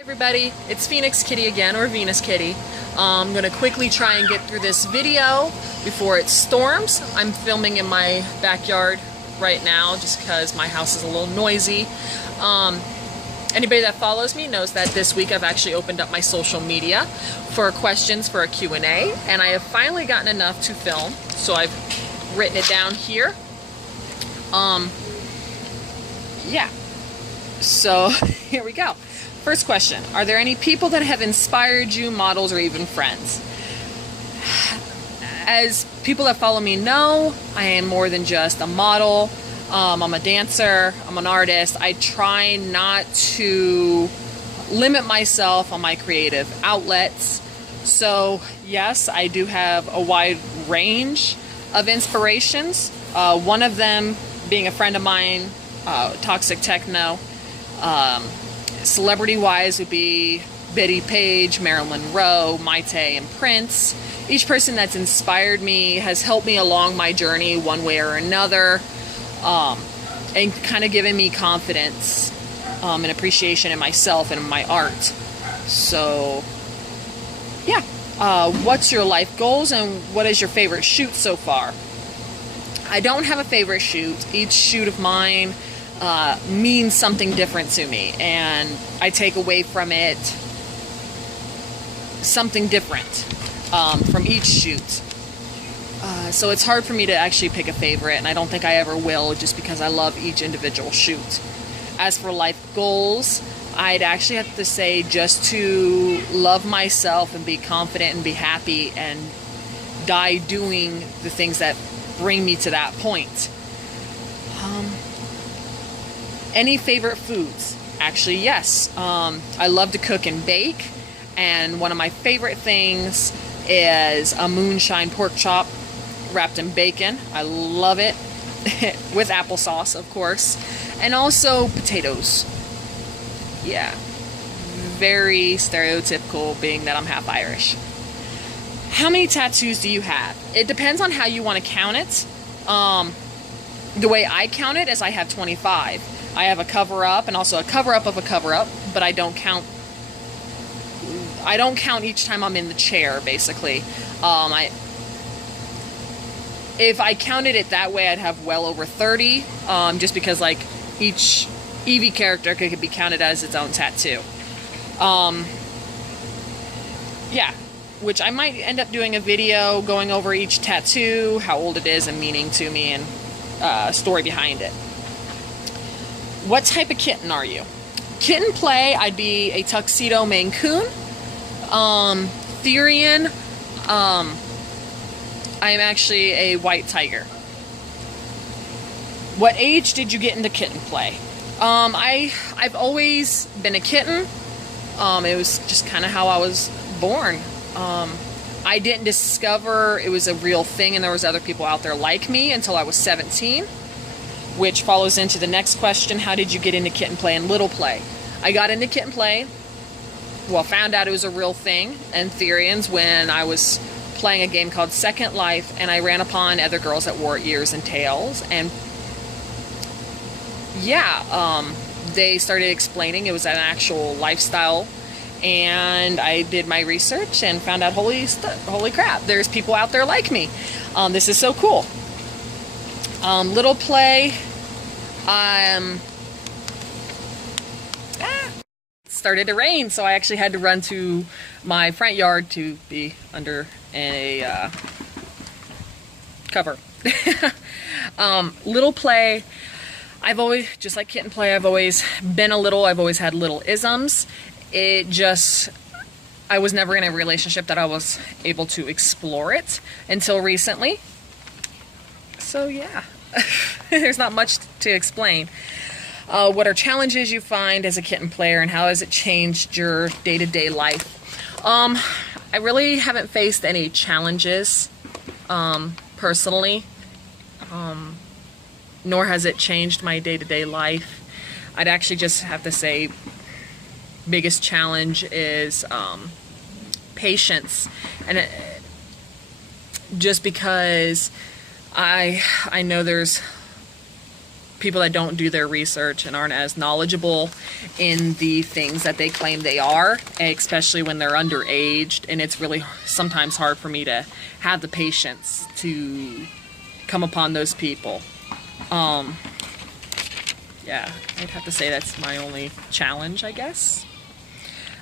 Everybody, it's Phoenix Kitty again, or Venus Kitty. I'm going to quickly try and get through this video before it storms. I'm filming in my backyard right now just because my house is a little noisy. Anybody that follows me knows that this week I've actually opened up my social media for questions for a Q&A, and I have finally gotten enough to film, so I've written it down here. Yeah, so here we go. First question, are there any people that have inspired you, models, or even friends? As people that follow me know, I am more than just a model. I'm a dancer, I'm an artist. I try not to limit myself on my creative outlets. So yes, I do have a wide range of inspirations. One of them being a friend of mine, Toxic Techno. Celebrity-wise would be Betty Page, Marilyn Monroe, Maite, and Prince. Each person that's inspired me has helped me along my journey one way or another, and kind of given me confidence and appreciation in myself and in my art. So, yeah. What's your life goals and what is your favorite shoot so far? I don't have a favorite shoot. Each shoot of mine means something different to me, and I take away from it something different from each shoot. So it's hard for me to actually pick a favorite, and I don't think I ever will, just because I love each individual shoot. As for life goals, I'd actually have to say just to love myself and be confident and be happy and die doing the things that bring me to that point. Any favorite foods? Actually, yes. I love to cook and bake, and one of my favorite things is a moonshine pork chop wrapped in bacon. I love it. With applesauce, of course. And also potatoes. Yeah. Very stereotypical, being that I'm half Irish. How many tattoos do you have? It depends on how you want to count it. The way I count it is I have 25. I have a cover-up and also a cover-up of a cover-up, but I don't count each time I'm in the chair, basically. If I counted it that way, I'd have well over 30, just because, like, each Eevee character could be counted as its own tattoo. Yeah, which I might end up doing a video going over each tattoo, how old it is and meaning to me, and story behind it. What type of kitten are you? Kitten play, I'd be a tuxedo Maine Coon. Therian, I am actually a white tiger. What age did you get into kitten play? I've always been a kitten. It was just kind of how I was born. I didn't discover it was a real thing and there was other people out there like me until I was 17. Which follows into the next question, how did you get into kitten play and little play? I got into kitten play, well, found out it was a real thing, and Therians, when I was playing a game called Second Life, and I ran upon other girls that wore ears and tails, and yeah, they started explaining it was an actual lifestyle, and I did my research and found out, holy crap, there's people out there like me. This is so cool. Little play, started to rain, so I actually had to run to my front yard to be under a cover. Little play, I've always, just like kitten play, I've always been a little, I've always had little isms. I was never in a relationship that I was able to explore it until recently. So yeah, there's not much to explain. What are challenges you find as a kitten player, and how has it changed your day-to-day life? I really haven't faced any challenges personally, nor has it changed my day-to-day life. I'd actually just have to say biggest challenge is patience, and just because I know there's people that don't do their research and aren't as knowledgeable in the things that they claim they are, especially when they're underaged. And it's really sometimes hard for me to have the patience to come upon those people. Yeah, I'd have to say that's my only challenge, I guess.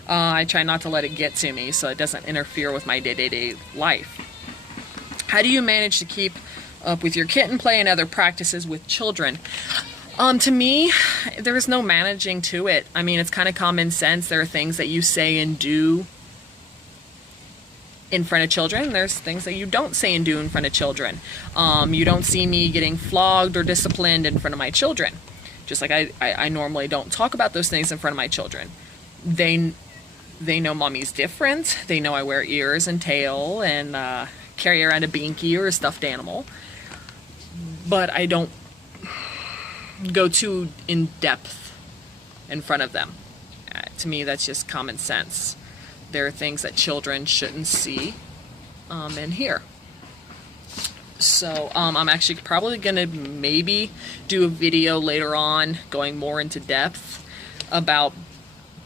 I try not to let it get to me so it doesn't interfere with my day-to-day life. How do you manage to keep up with your kitten play and other practices with children? To me, there is no managing to it. I mean, it's kind of common sense. There are things that you say and do in front of children. There's things that you don't say and do in front of children. You don't see me getting flogged or disciplined in front of my children. Just like I normally don't talk about those things in front of my children. They know mommy's different. They know I wear ears and tail and carry around a binky or a stuffed animal. But I don't go too in depth in front of them. To me, that's just common sense. There are things that children shouldn't see and hear. So I'm actually probably gonna maybe do a video later on going more into depth about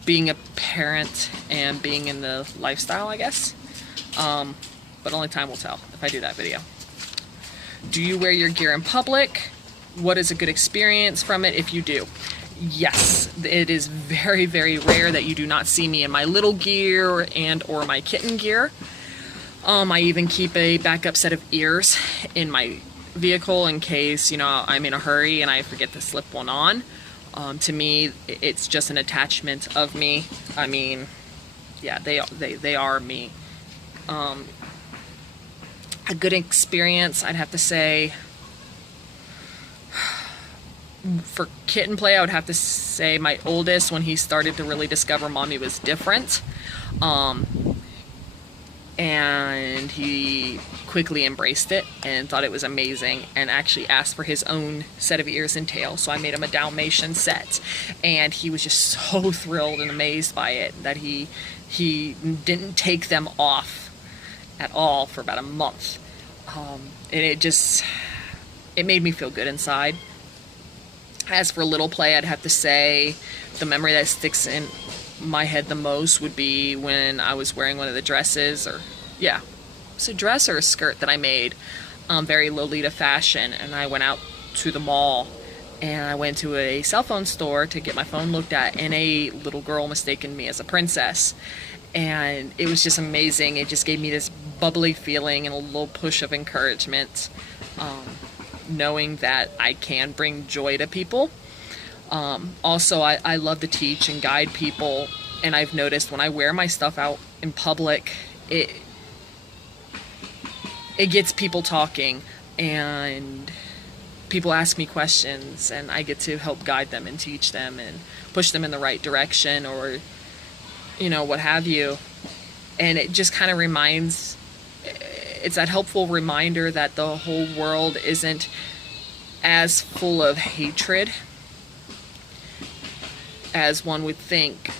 being a parent and being in the lifestyle, I guess. But only time will tell if I do that video. Do you wear your gear in public? What is a good experience from it if you do? Yes, it is very, very rare that you do not see me in my little gear and or my kitten gear. I even keep a backup set of ears in my vehicle in case, you know, I'm in a hurry and I forget to slip one on. To me, it's just an attachment of me. I mean, yeah, they are me. A good experience, I'd have to say, for kitten play, I would have to say my oldest, when he started to really discover mommy was different, and he quickly embraced it and thought it was amazing and actually asked for his own set of ears and tail. So I made him a Dalmatian set, and he was just so thrilled and amazed by it that he didn't take them off at all for about a month. And it made me feel good inside. As for little play, I'd have to say the memory that sticks in my head the most would be when I was wearing one of the dresses, or yeah, it's a dress or a skirt that I made, very Lolita fashion, and I went out to the mall and I went to a cell phone store to get my phone looked at, and a little girl mistaken me as a princess. And it was just amazing. It just gave me this bubbly feeling and a little push of encouragement, knowing that I can bring joy to people. Also, I love to teach and guide people, and I've noticed when I wear my stuff out in public, it gets people talking, and people ask me questions, and I get to help guide them and teach them and push them in the right direction, or you know, what have you. And it just kind of it's that helpful reminder that the whole world isn't as full of hatred as one would think.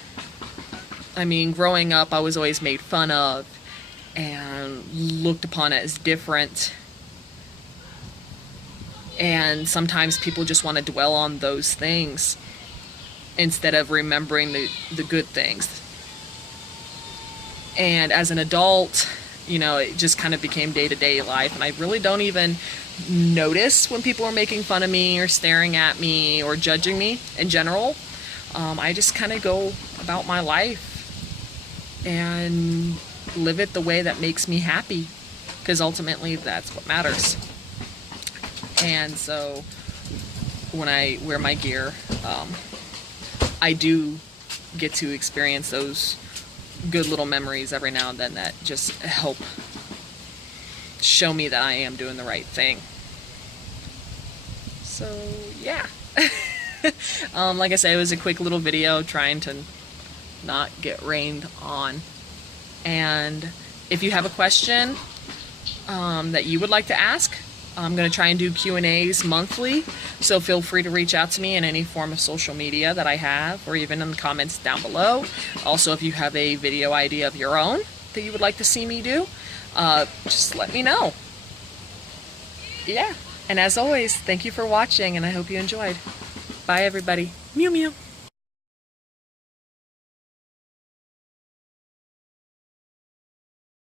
I mean, growing up, I was always made fun of and looked upon as different. And sometimes people just want to dwell on those things instead of remembering the good things. And as an adult, you know, it just kind of became day-to-day life, and I really don't even notice when people are making fun of me or staring at me or judging me in general. I just kind of go about my life and live it the way that makes me happy, because ultimately that's what matters. And so when I wear my gear, I do get to experience those good little memories every now and then that just help show me that I am doing the right thing. So yeah. Like I said, it was a quick little video trying to not get rained on. And if you have a question that you would like to ask, I'm going to try and do Q&As monthly, so feel free to reach out to me in any form of social media that I have, or even in the comments down below. Also, if you have a video idea of your own that you would like to see me do, just let me know. Yeah, And as always, thank you for watching, and I hope you enjoyed. Bye, everybody. Mew mew.